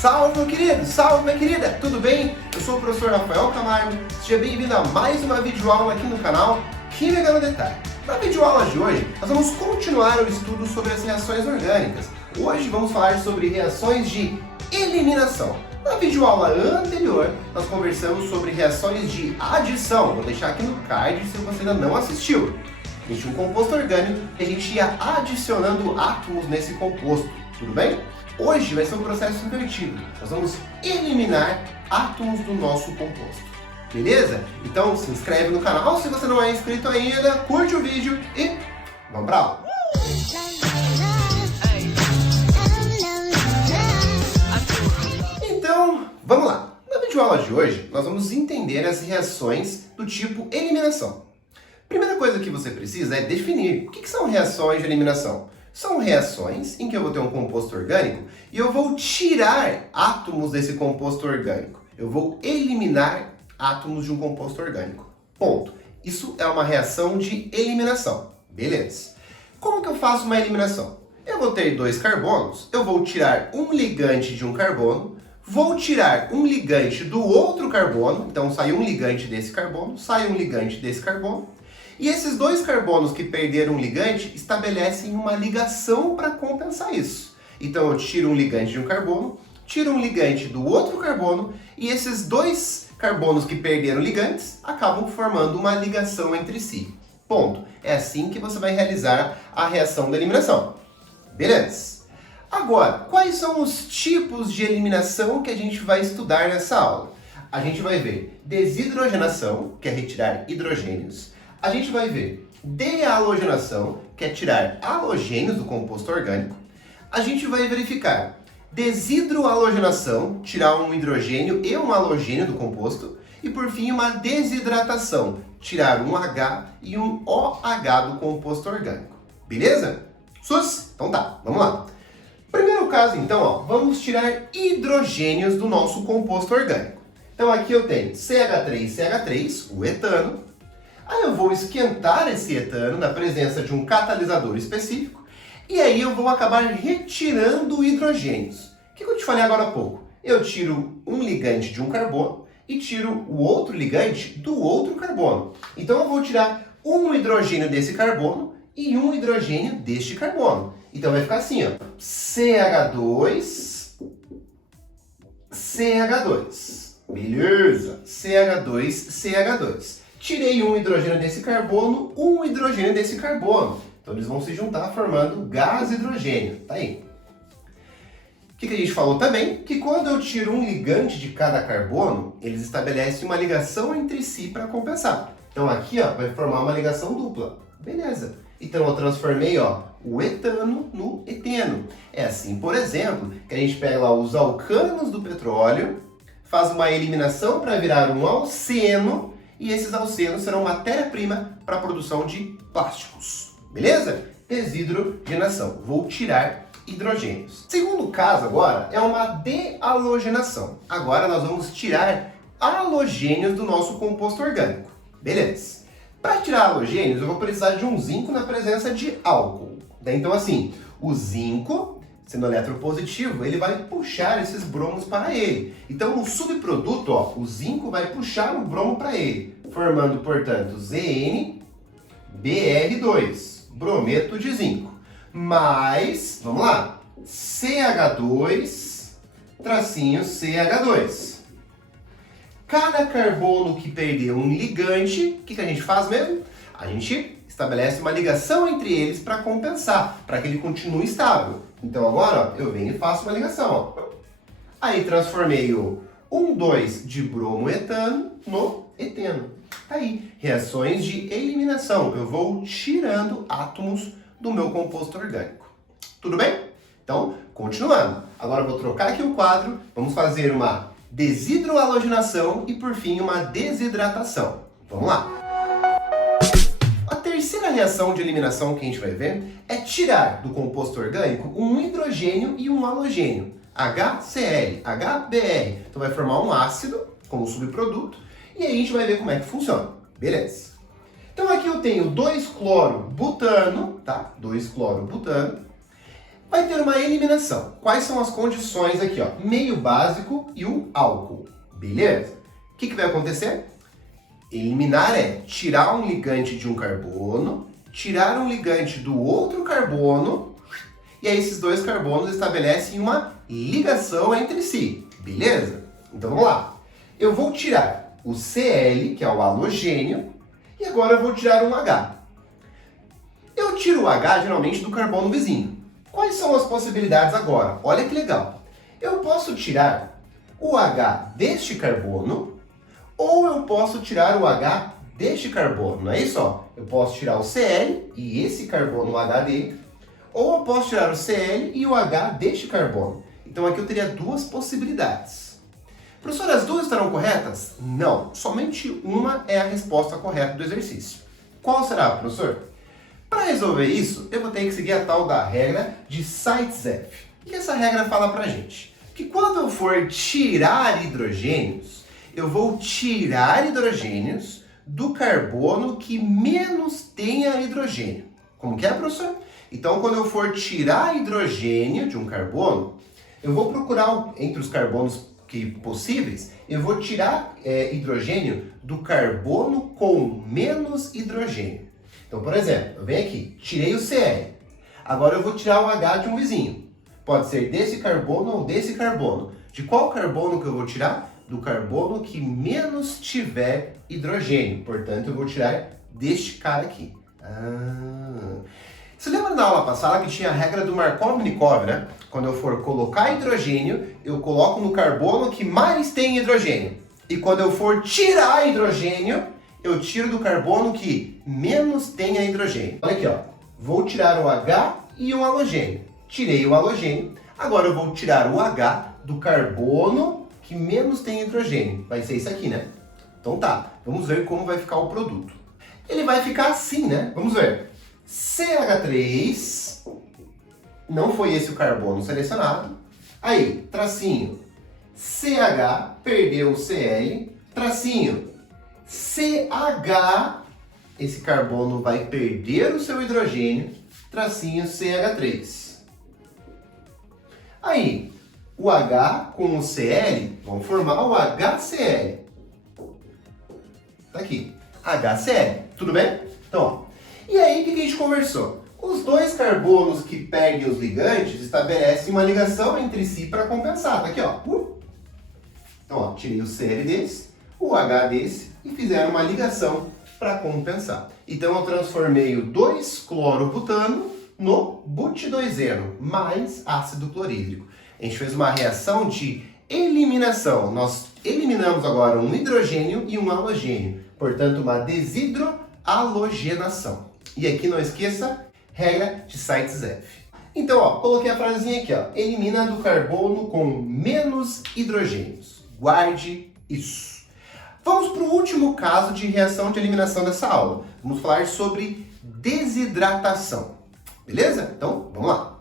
Salve, meu querido! Salve, minha querida! Tudo bem? Eu sou o professor Rafael Camargo. Seja bem-vindo a mais uma videoaula aqui no canal Química no Detalhe. Na videoaula de hoje, nós vamos continuar o estudo sobre as reações orgânicas. Hoje vamos falar sobre reações de eliminação. Na videoaula anterior, nós conversamos sobre reações de adição. Vou deixar aqui no card se você ainda não assistiu. A gente tinha um composto orgânico e a gente ia adicionando átomos nesse composto, tudo bem? Hoje vai ser um processo invertido. Nós vamos eliminar átomos do nosso composto. Beleza? Então se inscreve no canal se você não é inscrito ainda, curte o vídeo e vamos pra aula! Então, vamos lá! Na videoaula de hoje, nós vamos entender as reações do tipo eliminação. Primeira coisa que você precisa é definir o que são reações de eliminação. São reações em que eu vou ter um composto orgânico e eu vou tirar átomos desse composto orgânico. Eu vou eliminar átomos de um composto orgânico. Ponto. Isso é uma reação de eliminação. Beleza. Como que eu faço uma eliminação? Eu vou ter dois carbonos, eu vou tirar um ligante de um carbono, vou tirar um ligante do outro carbono, então sai um ligante desse carbono, sai um ligante desse carbono, e esses dois carbonos que perderam um ligante estabelecem uma ligação para compensar isso. Então eu tiro um ligante de um carbono, tiro um ligante do outro carbono, e esses dois carbonos que perderam ligantes acabam formando uma ligação entre si. Ponto. É assim que você vai realizar a reação da eliminação. Beleza? Agora, quais são os tipos de eliminação que a gente vai estudar nessa aula? A gente vai ver desidrogenação, que é retirar hidrogênios. A gente vai ver dealogenação, que é tirar halogênios do composto orgânico. A gente vai verificar desidrohalogenação, tirar um hidrogênio e um halogênio do composto. E por fim, uma desidratação, tirar um H e um OH do composto orgânico. Beleza? Sus? Então tá, vamos lá. Primeiro caso então, vamos tirar hidrogênios do nosso composto orgânico. Então aqui eu tenho CH3CH3, o etano. Aí eu vou esquentar esse etano na presença de um catalisador específico e aí eu vou acabar retirando hidrogênios. O que eu te falei agora há pouco? Eu tiro um ligante de um carbono e tiro o outro ligante do outro carbono. Então eu vou tirar um hidrogênio desse carbono e um hidrogênio deste carbono. Então vai ficar assim, ó, CH2, CH2. Beleza? CH2, CH2. Tirei um hidrogênio desse carbono, um hidrogênio desse carbono. Então eles vão se juntar formando gás hidrogênio. Tá aí. O que a gente falou também? Que quando eu tiro um ligante de cada carbono, eles estabelecem uma ligação entre si para compensar. Então aqui vai formar uma ligação dupla. Beleza. Então eu transformei o etano no eteno. É assim, por exemplo, que a gente pega lá os alcanos do petróleo, faz uma eliminação para virar um alceno, e esses alcenos serão matéria-prima para a produção de plásticos. Beleza? Desidrogenação. Vou tirar hidrogênios. Segundo caso agora é uma dealogenação. Agora nós vamos tirar halogênios do nosso composto orgânico. Beleza? Para tirar halogênios eu vou precisar de um zinco na presença de álcool. Então assim, o zinco, sendo eletropositivo, ele vai puxar esses bromos para ele. Então, no subproduto, o zinco vai puxar o bromo para ele, formando, portanto, ZnBr2, brometo de zinco. Mais, vamos lá, CH2, tracinho CH2. Cada carbono que perder um ligante, o que a gente faz mesmo? A gente estabelece uma ligação entre eles para compensar, para que ele continue estável. Então agora eu venho e faço uma ligação. Aí transformei o 1,2 de bromoetano no eteno. Tá aí, reações de eliminação. Eu vou tirando átomos do meu composto orgânico. Tudo bem? Então, continuando. Agora eu vou trocar aqui o quadro, vamos fazer uma desidrohalogenação e por fim uma desidratação. Vamos lá. A terceira reação de eliminação que a gente vai ver é tirar do composto orgânico um hidrogênio e um halogênio, HCl, HBr. Então vai formar um ácido como subproduto e aí a gente vai ver como é que funciona. Beleza? Então aqui eu tenho 2-cloro-butano, tá? 2-cloro-butano. vai ter uma eliminação. Quais são as condições aqui, ó? Meio básico e o álcool, beleza? O que vai acontecer? Eliminar é tirar um ligante de um carbono, tirar um ligante do outro carbono, e aí esses dois carbonos estabelecem uma ligação entre si, beleza? Então vamos lá. Eu vou tirar o Cl, que é o halogênio, e agora eu vou tirar um H. Eu tiro o H geralmente do carbono vizinho. Quais são as possibilidades agora? Olha que legal. Eu posso tirar o H deste carbono, ou eu posso tirar o H deste carbono, não é isso? Ó? Eu posso tirar o Cl e esse carbono, o H dele, ou eu posso tirar o Cl e o H deste carbono. Então aqui eu teria duas possibilidades. Professor, as duas estarão corretas? Não, somente uma é a resposta correta do exercício. Qual será, professor? Para resolver isso, eu vou ter que seguir a tal da regra de Zaitsev. O que essa regra fala pra gente? Que quando eu for tirar hidrogênios, eu vou tirar hidrogênios do carbono que menos tenha hidrogênio. Como que é, professor? Então, quando eu for tirar hidrogênio de um carbono, eu vou procurar, entre os carbonos possíveis, eu vou tirar hidrogênio do carbono com menos hidrogênio. Então, por exemplo, eu venho aqui, tirei o Cl. Agora eu vou tirar o H de um vizinho. Pode ser desse carbono ou desse carbono. De qual carbono que eu vou tirar? Do carbono que menos tiver hidrogênio. Portanto, eu vou tirar deste cara aqui. Você lembra na aula passada que tinha a regra do Markov-Nikov, né? Quando eu for colocar hidrogênio, eu coloco no carbono que mais tem hidrogênio. E quando eu for tirar hidrogênio, eu tiro do carbono que menos tenha hidrogênio. Olha aqui, ó. Vou tirar o H e o halogênio. Tirei o halogênio. Agora eu vou tirar o H do carbono que menos tem hidrogênio. Vai ser isso aqui, né? Então tá. Vamos ver como vai ficar o produto. Ele vai ficar assim, né? Vamos ver. CH3. Não foi esse o carbono selecionado. Aí, tracinho. CH, perdeu o Cl. Tracinho. CH, esse carbono vai perder o seu hidrogênio, tracinho CH3. Aí, o H com o Cl vão formar o HCl. Tá aqui, HCl, tudo bem? Então, ó. E aí, o que a gente conversou? Os dois carbonos que perdem os ligantes estabelecem uma ligação entre si para compensar. Tá aqui, ó. Então, ó, tirei o Cl desse, o H desse, e fizeram uma ligação para compensar. Então eu transformei o 2-cloroputano no but2eno, mais ácido clorídrico. A gente fez uma reação de eliminação. Nós eliminamos agora um hidrogênio e um halogênio. Portanto, uma desidrohalogenação. E aqui não esqueça, regra de Zaitsev. Então, ó, coloquei a frasezinha aqui, ó. Elimina do carbono com menos hidrogênios. Guarde isso. Vamos para o último caso de reação de eliminação dessa aula. Vamos falar sobre desidratação. Beleza? Então, vamos lá.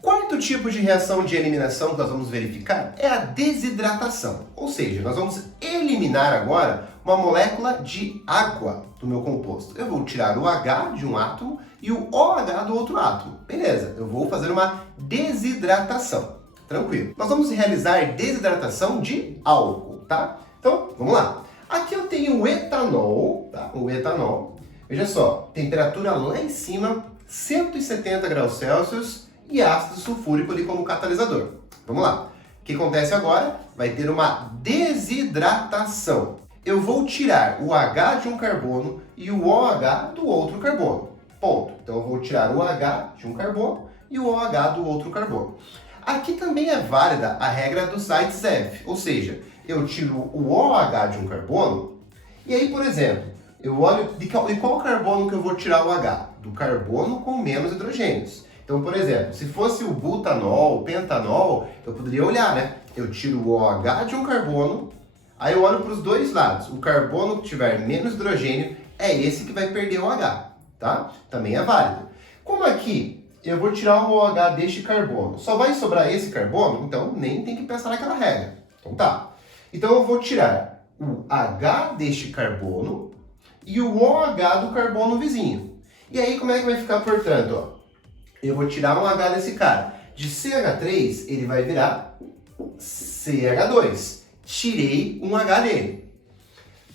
Quarto tipo de reação de eliminação que nós vamos verificar é a desidratação. Ou seja, nós vamos eliminar agora uma molécula de água do meu composto. Eu vou tirar o H de um átomo e o OH do outro átomo. Beleza, eu vou fazer uma desidratação. Tranquilo. Nós vamos realizar desidratação de álcool, tá? Então, vamos lá. Aqui eu tenho o etanol, tá? O etanol. Veja só, temperatura lá em cima, 170 graus Celsius e ácido sulfúrico ali como catalisador. Vamos lá. O que acontece agora? Vai ter uma desidratação. Eu vou tirar o H de um carbono e o OH do outro carbono. Ponto. Então eu vou tirar o H de um carbono e o OH do outro carbono. Aqui também é válida a regra do Zaitsev, ou seja, eu tiro o OH de um carbono e aí, por exemplo, eu olho de qual carbono que eu vou tirar o H? Do carbono com menos hidrogênios. Então, por exemplo, se fosse o butanol, o pentanol, eu poderia olhar, né? Eu tiro o OH de um carbono, aí eu olho para os dois lados. O carbono que tiver menos hidrogênio é esse que vai perder o OH, tá? Também é válido. Como aqui eu vou tirar o OH deste carbono, só vai sobrar esse carbono, então nem tem que pensar naquela regra. Então tá. Então eu vou tirar o H deste carbono e o OH do carbono vizinho. E aí como é que vai ficar, portanto? Ó? eu vou tirar um H desse cara. De CH3, ele vai virar CH2. Tirei um H dele.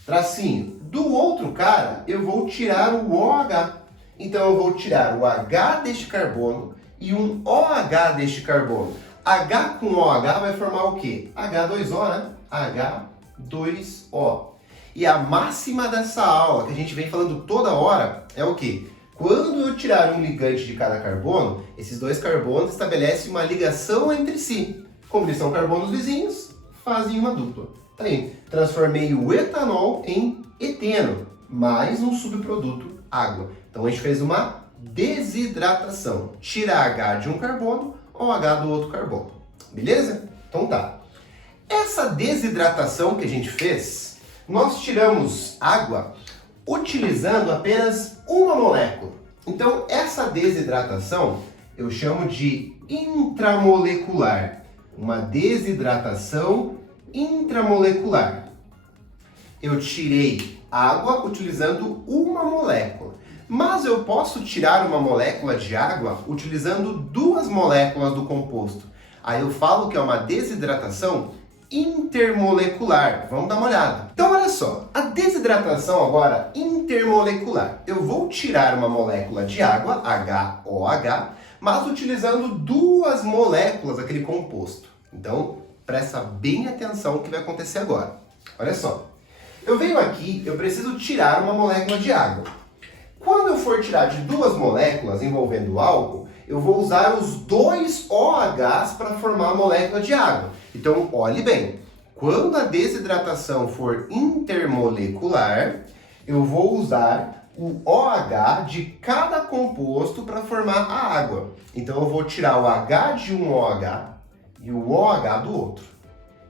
Tracinho. Do outro cara, eu vou tirar o OH. Então, eu vou tirar o H deste carbono e um OH deste carbono. H com OH vai formar o quê? H2O, né? H2O. E a máxima dessa aula, que a gente vem falando toda hora, é o quê? Quando eu tirar um ligante de cada carbono, esses dois carbonos estabelecem uma ligação entre si. Como eles são carbonos vizinhos, fazem uma dupla. Tá aí. Transformei o etanol em eteno, mais um subproduto, água. Então a gente fez uma desidratação. Tira H de um carbono, OH do outro carbono. Beleza? Então tá. Essa desidratação que a gente fez, nós tiramos água utilizando apenas uma molécula. Então, essa desidratação eu chamo de intramolecular. Uma desidratação intramolecular. Eu tirei água utilizando uma molécula. Mas eu posso tirar uma molécula de água utilizando duas moléculas do composto. Aí eu falo que é uma desidratação intermolecular. Vamos dar uma olhada. Então, olha só. A desidratação agora intermolecular. Eu vou tirar uma molécula de água, HOH, mas utilizando duas moléculas daquele composto. Então, presta bem atenção no que vai acontecer agora. Olha só. Eu venho aqui, eu preciso tirar uma molécula de água. Quando eu for tirar de duas moléculas envolvendo álcool, eu vou usar os dois OHs para formar a molécula de água. Então, olhe bem, quando a desidratação for intermolecular, eu vou usar o OH de cada composto para formar a água. Então, eu vou tirar o H de um OH e o OH do outro.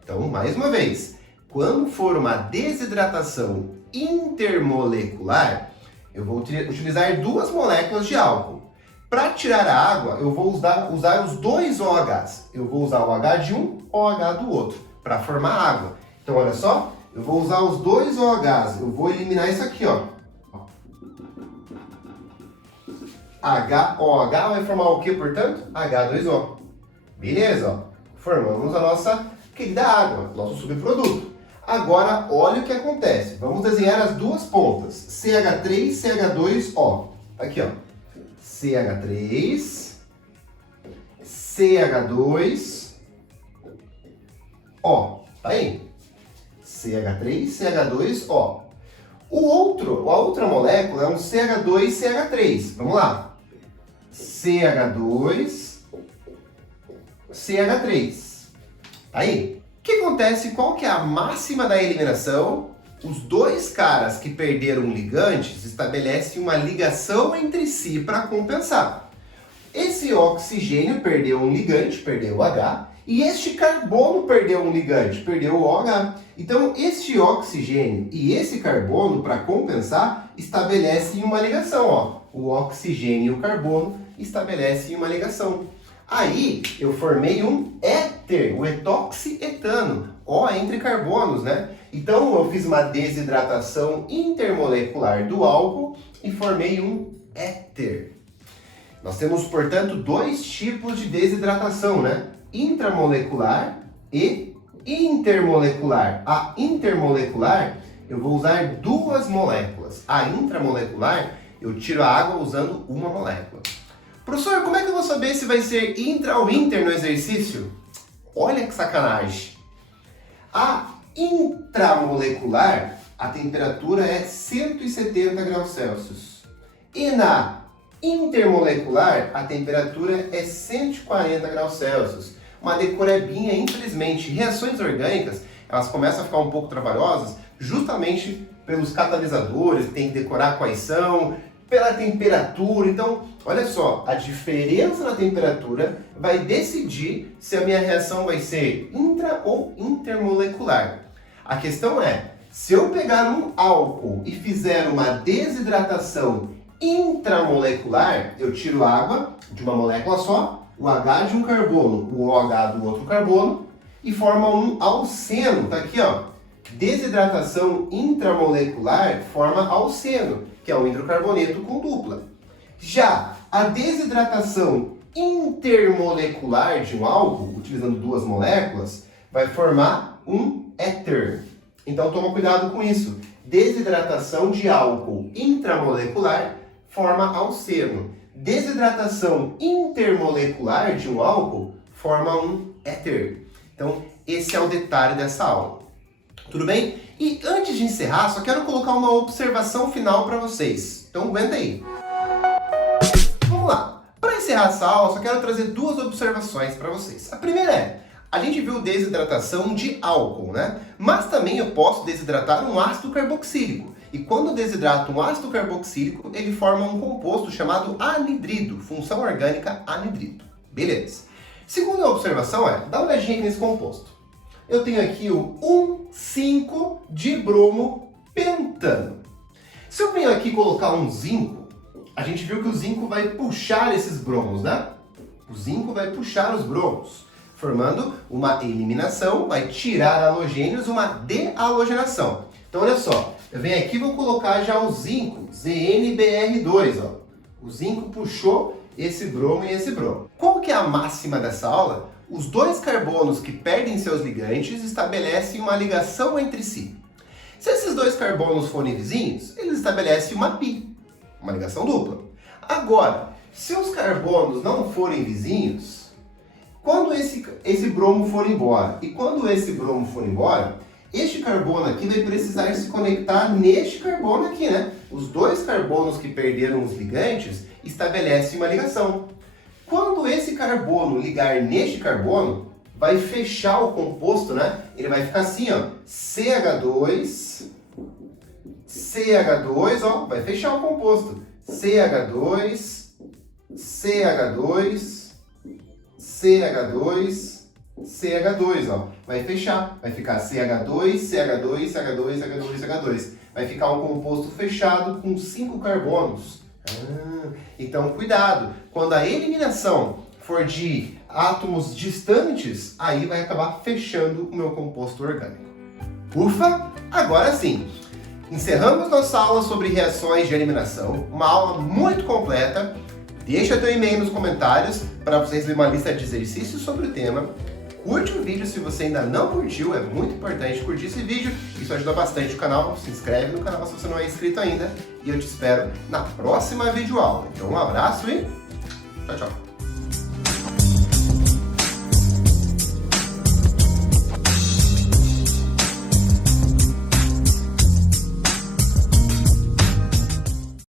Então, mais uma vez, quando for uma desidratação intermolecular, eu vou utilizar duas moléculas de álcool. Para tirar a água, eu vou usar os dois OHs. Eu vou usar o H de um, OH do outro, para formar água. Então, olha só, eu vou usar os dois OHs. Eu vou eliminar isso aqui, ó. HOH vai formar o que, portanto? H2O. Beleza, ó. Formamos a nossa querida água, nosso subproduto. Agora, olha o que acontece. Vamos desenhar as duas pontas. CH3, CH2O. Aqui, ó. CH3, CH2, O. Tá aí? CH3, CH2O. A outra molécula é um CH2, CH3. Vamos lá. CH2, CH3. Tá aí? O que acontece? Qual que é a máxima da eliminação? Os dois caras que perderam ligantes estabelecem uma ligação entre si para compensar. Esse oxigênio perdeu um ligante, perdeu o H, e este carbono perdeu um ligante, perdeu o OH. Então, este oxigênio e esse carbono, para compensar, estabelecem uma ligação. Ó. O oxigênio e o carbono estabelecem uma ligação. Aí, eu formei um éter, o etoxietano, O entre carbonos, né? Então, eu fiz uma desidratação intermolecular do álcool e formei um éter. Nós temos, portanto, dois tipos de desidratação, né? Intramolecular e intermolecular. A intermolecular, eu vou usar duas moléculas. A intramolecular, eu tiro a água usando uma molécula. Professor, como é que eu vou saber se vai ser intra ou inter no exercício? Olha que sacanagem. A intramolecular, a temperatura é 170 graus Celsius. E na intermolecular, a temperatura é 140 graus Celsius. Uma decorebinha, infelizmente. Reações orgânicas, elas começam a ficar um pouco trabalhosas justamente pelos catalisadores, tem que decorar quais são, pela temperatura. Então, olha só, a diferença na temperatura vai decidir se a minha reação vai ser intra ou intermolecular. A questão é, se eu pegar um álcool e fizer uma desidratação intramolecular, eu tiro água de uma molécula só, o H de um carbono, o OH do outro carbono, e forma um alceno. Tá aqui, ó. Desidratação intramolecular forma alceno, que é um hidrocarboneto com dupla. Já a desidratação intermolecular de um álcool, utilizando duas moléculas, vai formar um éter. Então toma cuidado com isso. Desidratação de álcool intramolecular forma alceno. Desidratação intermolecular de um álcool forma um éter. Então esse é o detalhe dessa aula. Tudo bem? E antes de encerrar, só quero colocar uma observação final para vocês. Então aguenta aí. Vamos lá. Para encerrar essa aula, só quero trazer duas observações para vocês. A primeira é, a gente viu desidratação de álcool, né? Mas também eu posso desidratar um ácido carboxílico. E quando eu desidrato um ácido carboxílico, ele forma um composto chamado anidrido, função orgânica anidrido. Beleza. Segunda observação é, dá uma olhadinha aqui nesse composto. Eu tenho aqui o 1,5-dibromopentano. Se eu venho aqui colocar um zinco, a gente viu que o zinco vai puxar esses bromos, né? O zinco vai puxar os bromos, formando uma eliminação, vai tirar halogênios, uma dealogenação. Então olha só, eu venho aqui e vou colocar já o zinco, ZnBr2, ó. O zinco puxou esse bromo e esse bromo. Qual que é a máxima dessa aula? Os dois carbonos que perdem seus ligantes estabelecem uma ligação entre si. Se esses dois carbonos forem vizinhos, eles estabelecem uma pi, uma ligação dupla. Agora, se os carbonos não forem vizinhos, quando esse bromo for embora e quando esse bromo for embora, este carbono aqui vai precisar se conectar neste carbono aqui, né? Os dois carbonos que perderam os ligantes estabelecem uma ligação. Quando esse carbono ligar neste carbono, vai fechar o composto, né? Ele vai ficar assim, ó, CH2, ó, vai fechar o composto. CH2, CH2, CH2, CH2, ó. Vai fechar, vai ficar CH2, CH2, CH2, CH2, CH2. Vai ficar um composto fechado com 5 carbonos. Então cuidado, quando a eliminação for de átomos distantes, aí vai acabar fechando o meu composto orgânico. Ufa! Agora sim! Encerramos nossa aula sobre reações de eliminação, uma aula muito completa. Deixa teu e-mail nos comentários para você receber uma lista de exercícios sobre o tema. Curte o vídeo se você ainda não curtiu, é muito importante curtir esse vídeo, isso ajuda bastante o canal. Se inscreve no canal se você não é inscrito ainda e eu te espero na próxima videoaula. Então um abraço e tchau, tchau!